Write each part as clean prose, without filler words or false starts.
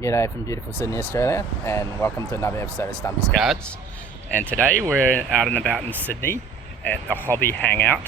G'day from beautiful Sydney, Australia, and welcome to another episode of Stumpy's Cards. And today we're out and about in Sydney at the Hobby Hangout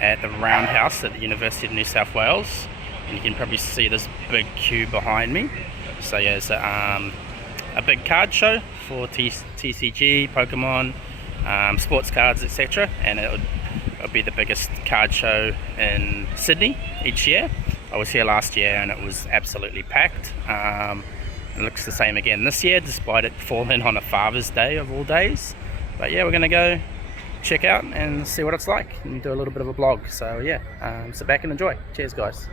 at the Roundhouse at the University of New South Wales. And you can probably see this big queue behind me. So yeah, it's a big card show for TCG, Pokemon, sports cards, etc. And it'll be the biggest card show in Sydney each year. I was here last year and it was absolutely packed. It looks the same again this year, despite it falling on a Father's Day of all days. But yeah, we're going to go check out and see what it's like and do a little bit of a blog. So yeah, sit back and enjoy. Cheers, guys.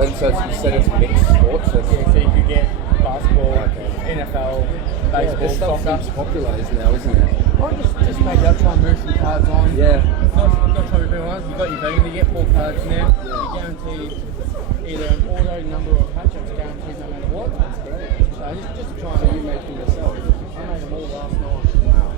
And so you said it's mixed sports? So you could get basketball, NFL, baseball, This stuff soccer. seems popular now, isn't it? Or just maybe I'll try and move some cards on. Yeah. Not trying to be one. You've got your value, you get 4 cards in there. You're guaranteed either an auto, number, or patch-ups guaranteed no matter what. That's great. So just try and make them yourself. I made them all last night. Wow.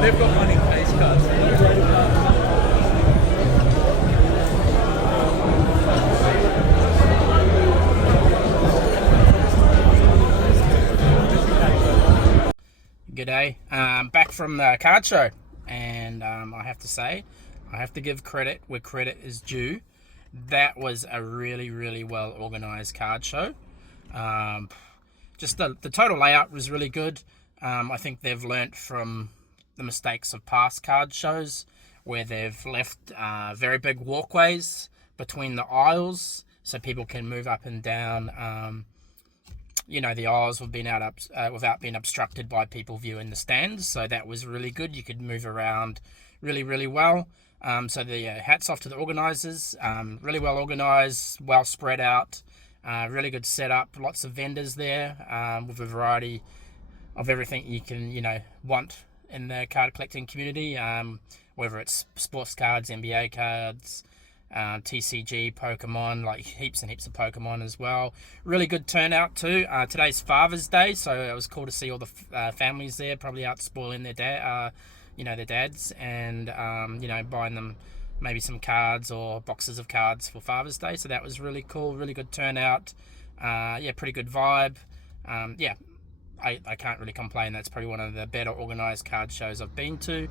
They've got money face cards. G'day, back from the card show, and I have to say, I have to give credit where credit is due. That was a really well organized card show. Just the total layout was really good. I think they've learnt from the mistakes of past card shows where they've left very big walkways between the aisles so people can move up and down the aisles without being obstructed by people viewing the stands. So that was really good. You could move around really well. So the hats off to the organisers. Really well organised, well spread out, really good setup. Lots of vendors there with a variety of everything you can want in the card collecting community. Whether it's sports cards, NBA cards, TCG, Pokemon, like heaps and heaps of Pokemon as well. Really good turnout too. Today's Father's Day, so it was cool to see all the families there, probably out spoiling their their dads, and buying them maybe some cards or boxes of cards for Father's Day. So that was really cool, really good turnout. Pretty good vibe. I can't really complain. That's probably one of the better organised card shows I've been to.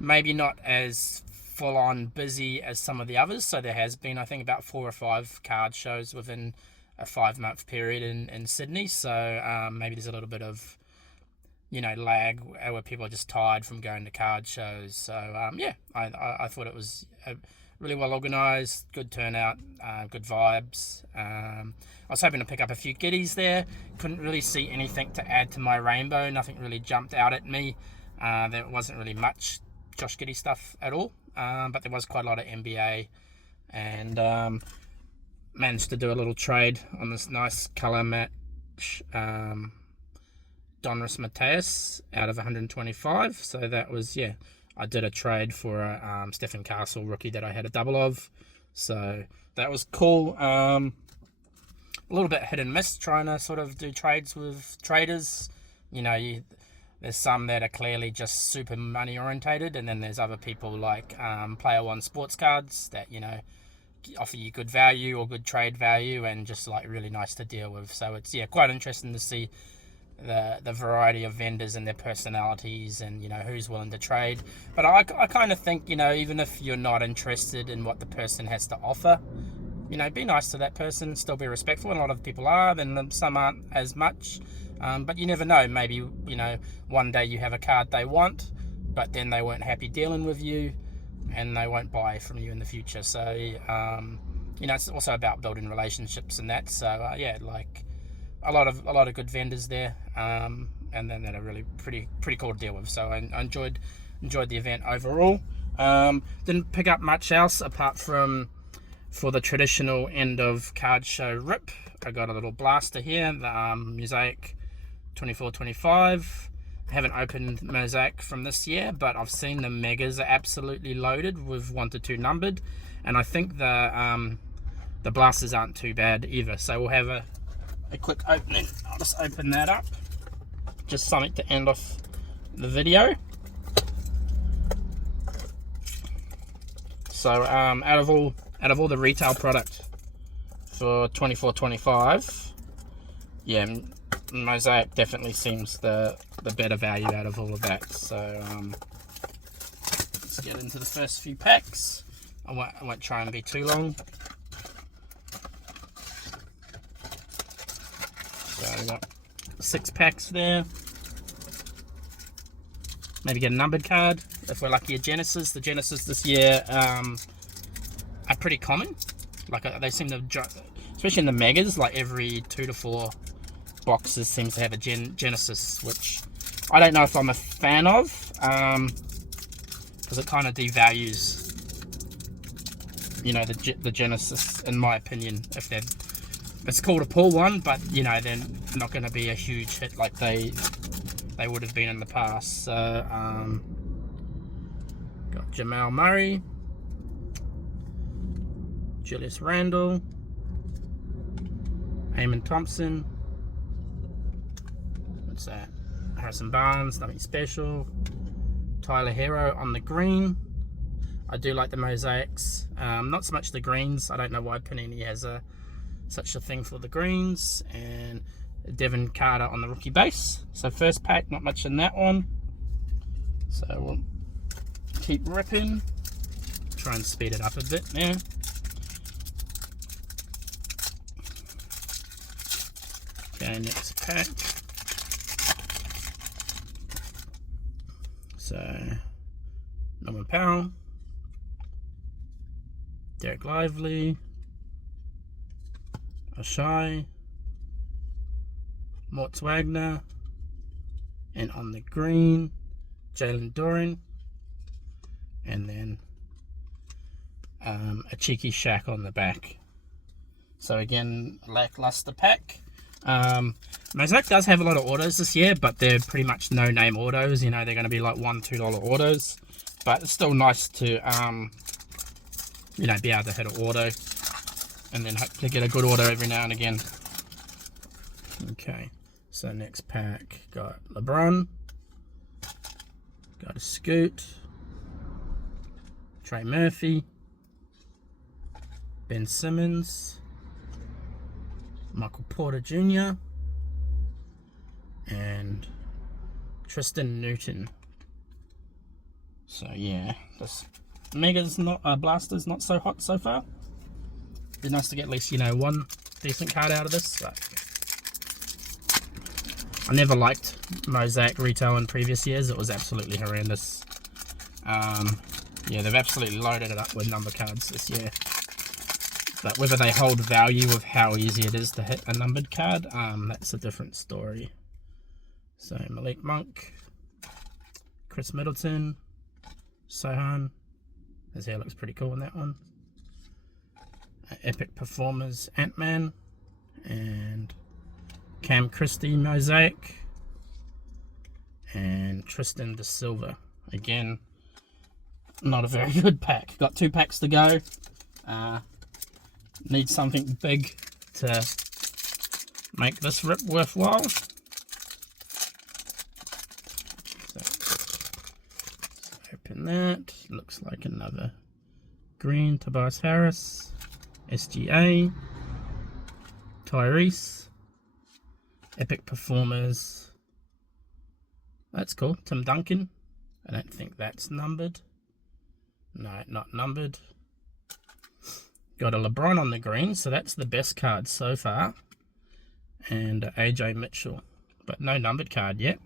Maybe not as full-on busy as some of the others. So there has been, I think, about 4 or 5 card shows within a 5-month period in Sydney. So maybe there's a little bit of lag where people are just tired from going to card shows. So I thought it was really well organised, good turnout, good vibes. I was hoping to pick up a few goodies there. Couldn't really see anything to add to my rainbow. Nothing really jumped out at me. There wasn't really much Josh Giddey stuff at all, but there was quite a lot of NBA, and managed to do a little trade on this nice colour match Donruss Mateus out of 125. So that was, I did a trade for a Stephen Castle rookie that I had a double of. So that was cool. A little bit hit and miss trying to sort of do trades with traders. There's some that are clearly just super money orientated, and then there's other people like Player One Sports Cards that offer you good value or good trade value, and just like really nice to deal with. So it's quite interesting to see the variety of vendors and their personalities, and who's willing to trade. But I kind of think even if you're not interested in what the person has to offer, be nice to that person, still be respectful. And a lot of people are, then some aren't as much. But you never know. Maybe one day you have a card they want, but then they weren't happy dealing with you, and they won't buy from you in the future. So it's also about building relationships and that. So like a lot of good vendors there, and then that are really pretty cool to deal with. So I enjoyed the event overall. Didn't pick up much else apart from for the traditional end of card show rip. I got a little blaster here, the Mosaic 2425. I haven't opened Mosaic from this year, but I've seen the megas are absolutely loaded with 1 to 2 numbered, and I think the blasters aren't too bad either. So we'll have a quick opening. I'll just open that up, just something to end off the video. So out of all the retail product for 2425, Mosaic definitely seems the better value out of all of that. So let's get into the first few packs. I won't try and be too long. So we got 6 packs there. Maybe get a numbered card if we're lucky. A Genesis. The Genesis this year are pretty common. Like they seem to, especially in the megas, like every 2 to 4 boxes seems to have a Genesis, which I don't know if I'm a fan of, because it kind of devalues the Genesis, in my opinion. If it's cool to pull one, but they're not going to be a huge hit like they would have been in the past. So got Jamal Murray, Julius Randle, Eamon Thompson, what's that, Harrison Barnes, nothing special. Tyler Hero on the green. I do like the Mosaics, not so much the greens. I don't know why Panini has such a thing for the greens. And Devin Carter on the rookie base. So first pack, not much in that one. So we'll keep ripping. Try and speed it up a bit now. Okay, next pack. So Norman Powell, Derek Lively, Ashai, Mortz Wagner, and on the green, Jalen Doran, and then a cheeky shack on the back. So again, lackluster pack. Mosaic does have a lot of autos this year, but they're pretty much no-name autos. You know, they're going to be like $1, $2 autos, but it's still nice to you know, be able to hit an auto and then hopefully get a good auto every now and again. Okay, so next pack got LeBron, got a Scoot, Trey Murphy, Ben Simmons, Michael Porter Jr., and Tristan Newton. So yeah, this Mega's not Blaster's not so hot so far. Be nice to get at least, you know, one decent card out of this. But I never liked Mosaic retail in previous years. It was absolutely horrendous. Yeah, they've absolutely loaded it up with number cards this year. But whether they hold value with how easy it is to hit a numbered card, that's a different story. So Malik Monk, Chris Middleton, Sohan. His hair looks pretty cool in that one. Epic Performers Ant-Man, and Cam Christie Mosaic, and Tristan Da Silva. Again, not a very good pack. Got 2 packs to go. Need something big to make this rip worthwhile. So open that. Looks like another green Tobias Harris, SGA, Tyrese, Epic Performers. That's cool. Tim Duncan. I don't think that's numbered. No, not numbered. Got a LeBron on the green, so that's the best card so far. And AJ Mitchell, but no numbered card yet.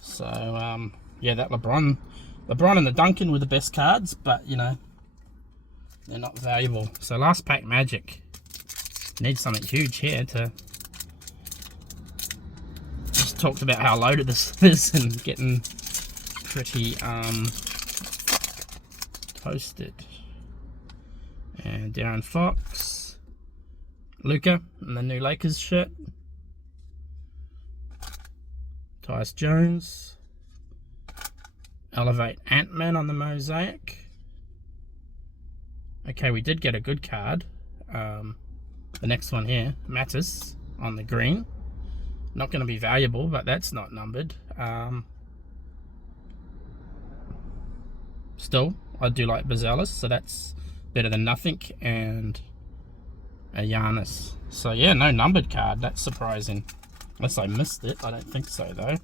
So yeah, that LeBron and the Duncan were the best cards, but you know, they're not valuable. So last pack Magic. Need something huge here to just talked about how loaded this is and getting pretty toasted. And Darren Fox, Luka in the new Lakers shirt, Tyus Jones, Elevate Ant-Man on the Mosaic. Okay, we did get a good card. The next one here, Mattis on the green. Not going to be valuable, but that's not numbered. Still, I do like Bazelis, so that's better than nothing. And a Giannis. So yeah, no numbered card. That's surprising. Unless I missed it. I don't think so though.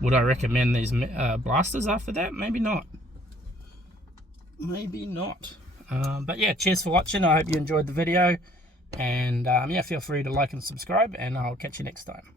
Would I recommend these blasters after that? Maybe not. Maybe not. But yeah, cheers for watching. I hope you enjoyed the video. And yeah, feel free to like and subscribe. And I'll catch you next time.